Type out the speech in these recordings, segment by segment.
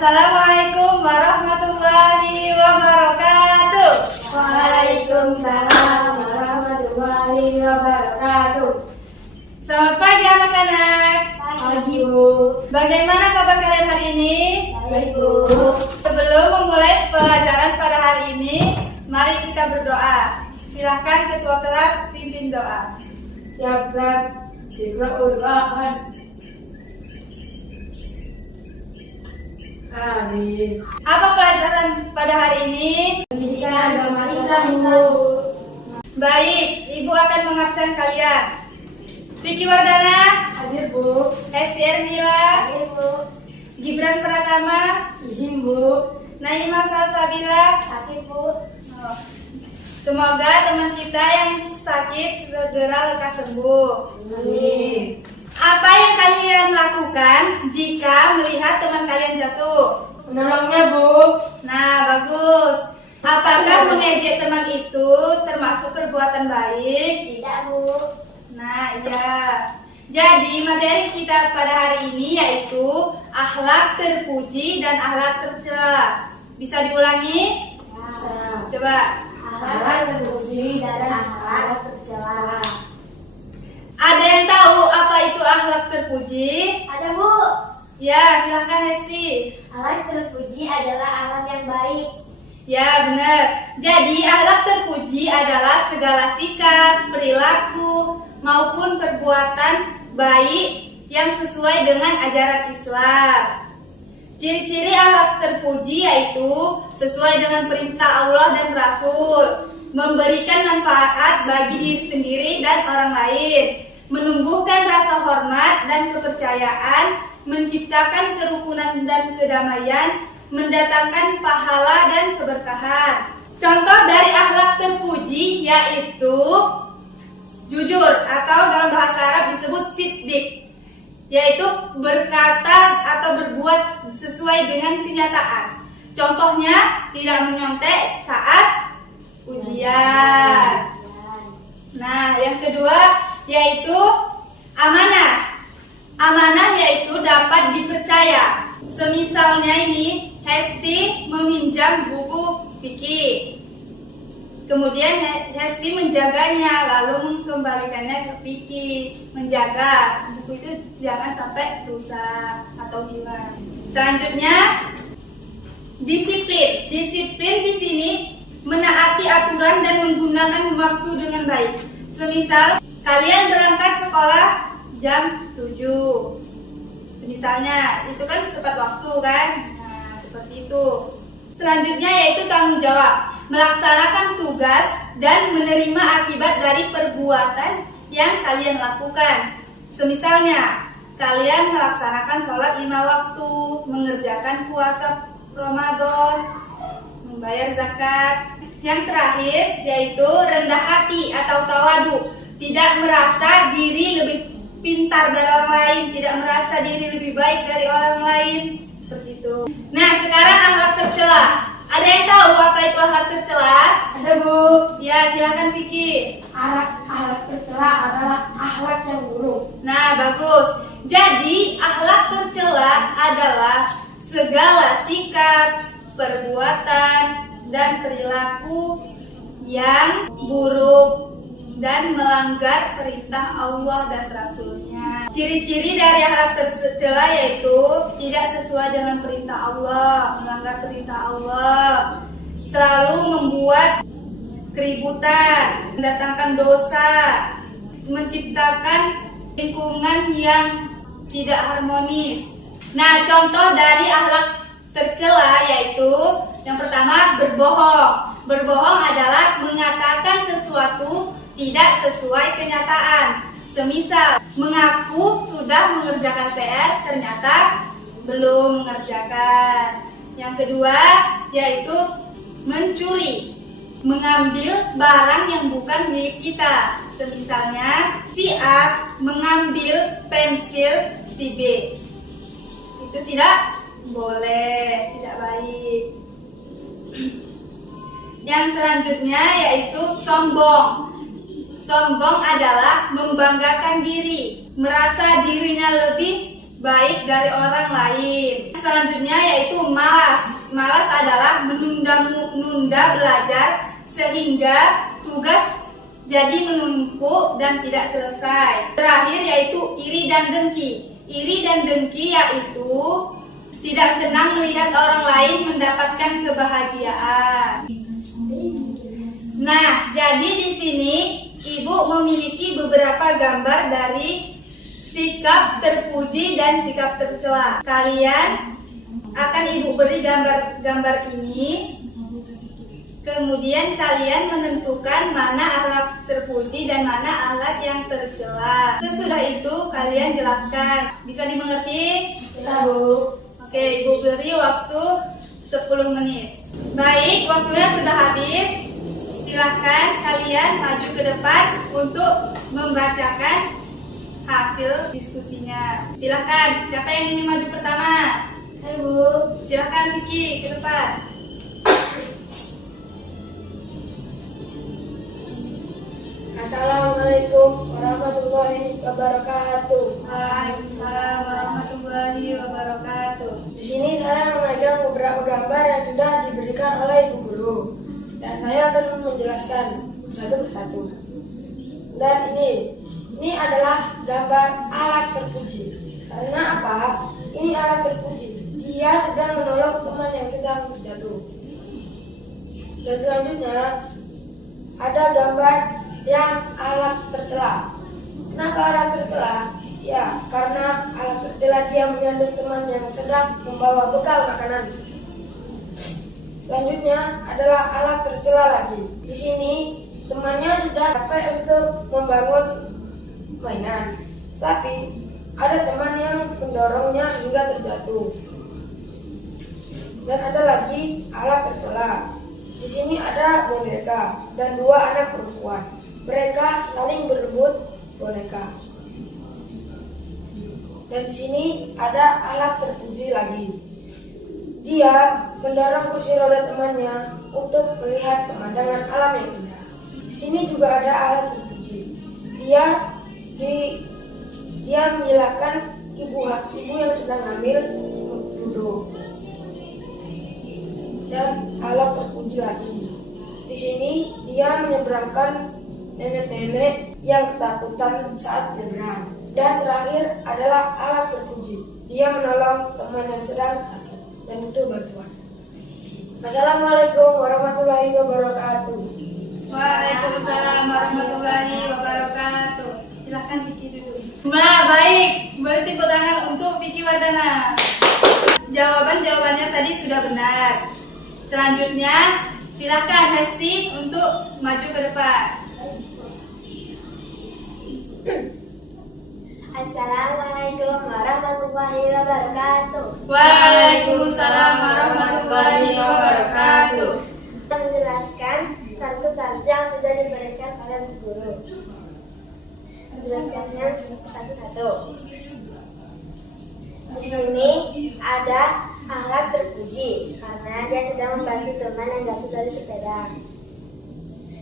Assalamualaikum warahmatullahi wabarakatuh. Waalaikumsalam warahmatullahi wabarakatuh. Selamat pagi anak-anak. Pagi Bu. Bagaimana kabar kalian hari ini? Baik Bu. Sebelum memulai pelajaran pada hari ini, mari kita berdoa. Silahkan ketua kelas pimpin doa. Ya Rab, Iqra'ul Rahman. Amin. Apa pelajaran pada hari ini? Pendidikan agama Islam Bu. Baik, Ibu akan mengabsen kalian. Vicky Wardana, Hadir Bu. Hesti Ermila, Hadir Bu. Gibran Pratama, Izin Bu. Naimah Salsabila. Hadir Bu. Oh. Semoga teman kita yang sakit segera lekas sembuh. Amin. Apa yang kalian lakukan jika melihat teman kalian jatuh? Menolongnya Bu. Nah, bagus. Apakah mengejek teman itu termasuk perbuatan baik? Tidak Bu. Nah, iya. Jadi materi kita pada hari ini yaitu akhlak terpuji dan akhlak tercela. Bisa diulangi? Nah, Coba. akhlak terpuji dan akhlak tercela. Ada yang tahu apa itu akhlak terpuji? Ada Bu. Ya, silahkan Hesti. Akhlak terpuji adalah akhlak yang baik. Ya, benar. Jadi akhlak terpuji adalah segala sikap, perilaku, maupun perbuatan baik yang sesuai dengan ajaran Islam. Ciri-ciri akhlak terpuji yaitu sesuai dengan perintah Allah dan Rasul, memberikan manfaat bagi diri sendiri dan orang lain, menumbuhkan rasa hormat dan kepercayaan, menciptakan kerukunan dan kedamaian, mendatangkan pahala dan keberkahan. Contoh dari akhlak terpuji yaitu jujur atau dalam bahasa Arab disebut siddiq, yaitu berkata atau berbuat sesuai dengan kenyataan. Contohnya tidak menyontek saat ujian. Nah, yang kedua yaitu amanah. Amanah yaitu dapat dipercaya. Semisalnya ini Hesti meminjam buku Vicky. Kemudian Hesti menjaganya lalu mengembalikannya ke Vicky. Menjaga buku itu jangan sampai rusak atau hilang. Selanjutnya disiplin. Disiplin di sini menaati aturan dan menggunakan waktu dengan baik. Semisal kalian berangkat sekolah jam 7. Misalnya itu kan tepat waktu kan. Nah, seperti itu. Selanjutnya yaitu tanggung jawab, melaksanakan tugas dan menerima akibat dari perbuatan yang kalian lakukan. Semisalnya kalian melaksanakan sholat 5 waktu, mengerjakan puasa Ramadan, membayar zakat. Yang terakhir yaitu rendah hati atau tawadu, tidak merasa diri lebih pintar dari orang lain, tidak merasa diri lebih baik dari orang lain, seperti itu. Nah, sekarang akhlak tercela. Ada yang tahu apa itu akhlak tercela? Ada Bu. Ya, silakan Vicky. Akhlak tercela adalah akhlak yang buruk. Nah, bagus. Jadi, akhlak tercela adalah segala sikap, perbuatan, dan perilaku yang buruk dan melanggar perintah Allah dan Rasulnya. Ciri-ciri dari akhlak tercela yaitu tidak sesuai dengan perintah Allah, melanggar perintah Allah, selalu membuat keributan, mendatangkan dosa, menciptakan lingkungan yang tidak harmonis. Nah, contoh dari akhlak tercela yaitu yang pertama berbohong. Berbohong adalah mengatakan sesuatu tidak sesuai kenyataan. Semisal mengaku sudah mengerjakan PR ternyata belum mengerjakan. Yang kedua yaitu mencuri, mengambil barang yang bukan milik kita. Semisalnya si A mengambil pensil si B. Itu tidak boleh, tidak baik. Yang selanjutnya yaitu sombong. Sombong adalah membanggakan diri, merasa dirinya lebih baik dari orang lain. Selanjutnya yaitu malas. Malas adalah menunda belajar sehingga tugas jadi menumpuk dan tidak selesai. Terakhir yaitu iri dan dengki. Iri dan dengki yaitu tidak senang melihat orang lain mendapatkan kebahagiaan. Nah, jadi di sini Ibu memiliki beberapa gambar dari sikap terpuji dan sikap tercela. Kalian akan Ibu beri gambar ini. Kemudian kalian menentukan mana akhlak terpuji dan mana akhlak yang tercela. Sesudah itu kalian jelaskan. Bisa dimengerti? Bisa, Bu. Oke, Ibu beri waktu 10 menit. Baik, waktunya sudah habis. Silahkan kalian maju ke depan untuk membacakan hasil diskusinya. Silahkan, siapa yang ingin maju pertama? Hai, Bu. Silahkan Vicky ke depan. Assalamualaikum warahmatullahi wabarakatuh. Waalaikumsalam warahmatullahi wabarakatuh. Di sini saya memegang beberapa gambar yang sudah diberikan oleh Ibu Guru, dan saya akan menjelaskan satu persatu. Dan ini adalah gambar alat terpuji. Karena apa? Ini alat terpuji. Dia sedang menolong teman yang sedang terjatuh. Dan selanjutnya ada gambar yang alat tercela. Kenapa alat tercela? Ya, karena alat tercela dia menyandung teman yang sedang membawa bekal makanan. Selanjutnya adalah alat tercela lagi. Di sini temannya sudah capek untuk membangun mainan, tapi ada teman yang mendorongnya hingga terjatuh. Dan ada lagi alat tercela. Di sini ada boneka dan dua anak perempuan. Mereka saling berebut boneka. Dan di sini ada alat terpuji lagi. Dia mendorong kursi roda temannya untuk melihat pemandangan alam yang indah. Di sini juga ada alat terpuji. Dia menyilakan ibu yang sedang hamil untuk duduk. Dan alat terpuji lagi. Di sini dia menyeberangkan nenek-nenek yang ketakutan saat berenang. Dan terakhir adalah alat terpuji. Dia menolong teman yang sedang sakit dan butuh bantuan. Assalamualaikum warahmatullahi wabarakatuh. Waalaikumsalam warahmatullahi wabarakatuh. Silahkan Vicky dulu. Nah, baik. Beri tepuk tangan untuk Vicky Wardana. Jawabannya tadi sudah benar. Selanjutnya, silakan Hesti untuk maju ke depan. Assalamualaikum warahmatullahi wabarakatuh. Waalaikumsalam warahmatullahi wabarakatuh. Menjelaskan kartu-kartu yang sudah diberikan oleh Bu Guru. Menjelaskannya satu-satu. Di sini ada alat terpuji karena dia sedang membantu teman yang jatuh dari sepeda.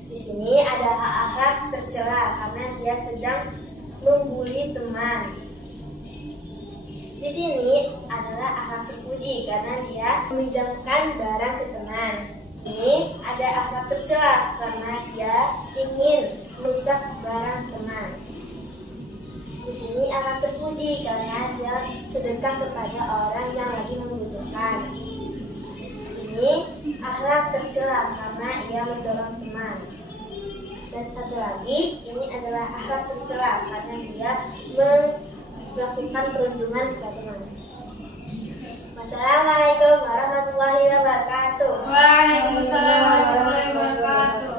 Di sini ada alat tercela karena dia sedang membuli teman. Di sini adalah alat terpuji karena dia meminjamkan barang ke teman. Ini ada alat tercela karena dia ingin merusak barang teman. Di sini alat terpuji karena dia sedekah kepada orang yang lagi membutuhkan. Ini alat tercela karena ia mendorong teman. Dan satu lagi, ini adalah akhlak tercela karena dia melakukan perundungan kepada teman. Wassalamualaikum warahmatullahi wabarakatuh. Waalaikumsalam warahmatullahi wabarakatuh.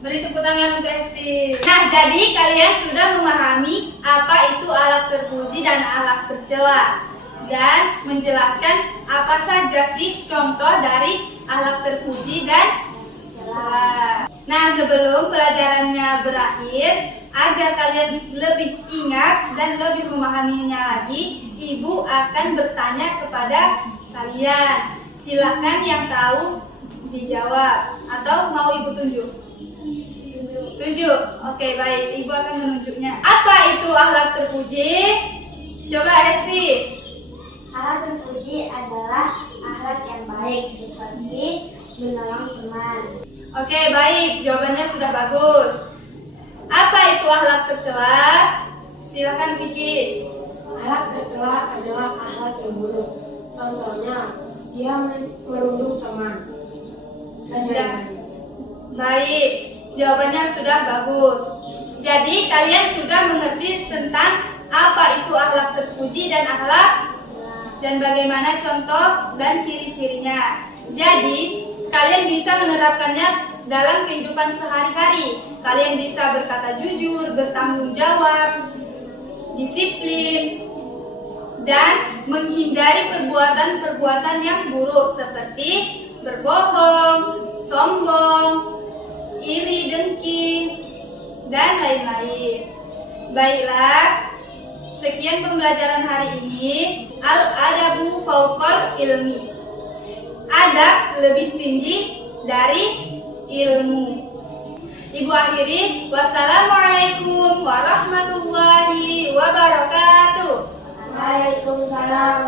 Beri tepuk tangan untuk Hesti. Nah, jadi kalian sudah memahami apa itu alat terpuji dan alat tercela dan menjelaskan apa saja sih contoh dari alat terpuji dan tercela. Nah, sebelum pelajarannya berakhir, agar kalian lebih ingat dan lebih memahaminya lagi, Ibu akan bertanya kepada kalian. Silakan yang tahu dijawab atau mau Ibu tunjuk? Tunjuk. Oke, baik. Ibu akan menunjuknya. Apa itu akhlak terpuji? Coba Hesti. Akhlak terpuji adalah akhlak yang baik seperti menolong teman. Oke, baik. Jawabannya sudah bagus. Apa itu akhlak tercela? Silakan Vicky. Akhlak tercela adalah akhlak yang buruk. Contohnya, dia merundung teman dan lain-lain. Baik, jawabannya sudah bagus. Jadi kalian sudah mengerti tentang apa itu akhlak terpuji dan akhlak dan bagaimana contoh dan ciri-cirinya. Jadi kalian bisa menerapkannya dalam kehidupan sehari-hari. Kalian bisa berkata jujur, bertanggung jawab, disiplin, dan menghindari perbuatan-perbuatan yang buruk seperti berbohong, sombong, iri, dengki, dan lain-lain. Baiklah, sekian pembelajaran hari ini. Al-adabu fauqal ilmi. Adab lebih tinggi dari ilmu. Ibu akhiri, wassalamualaikum warahmatullahi wabarakatuh. Waalaikumsalam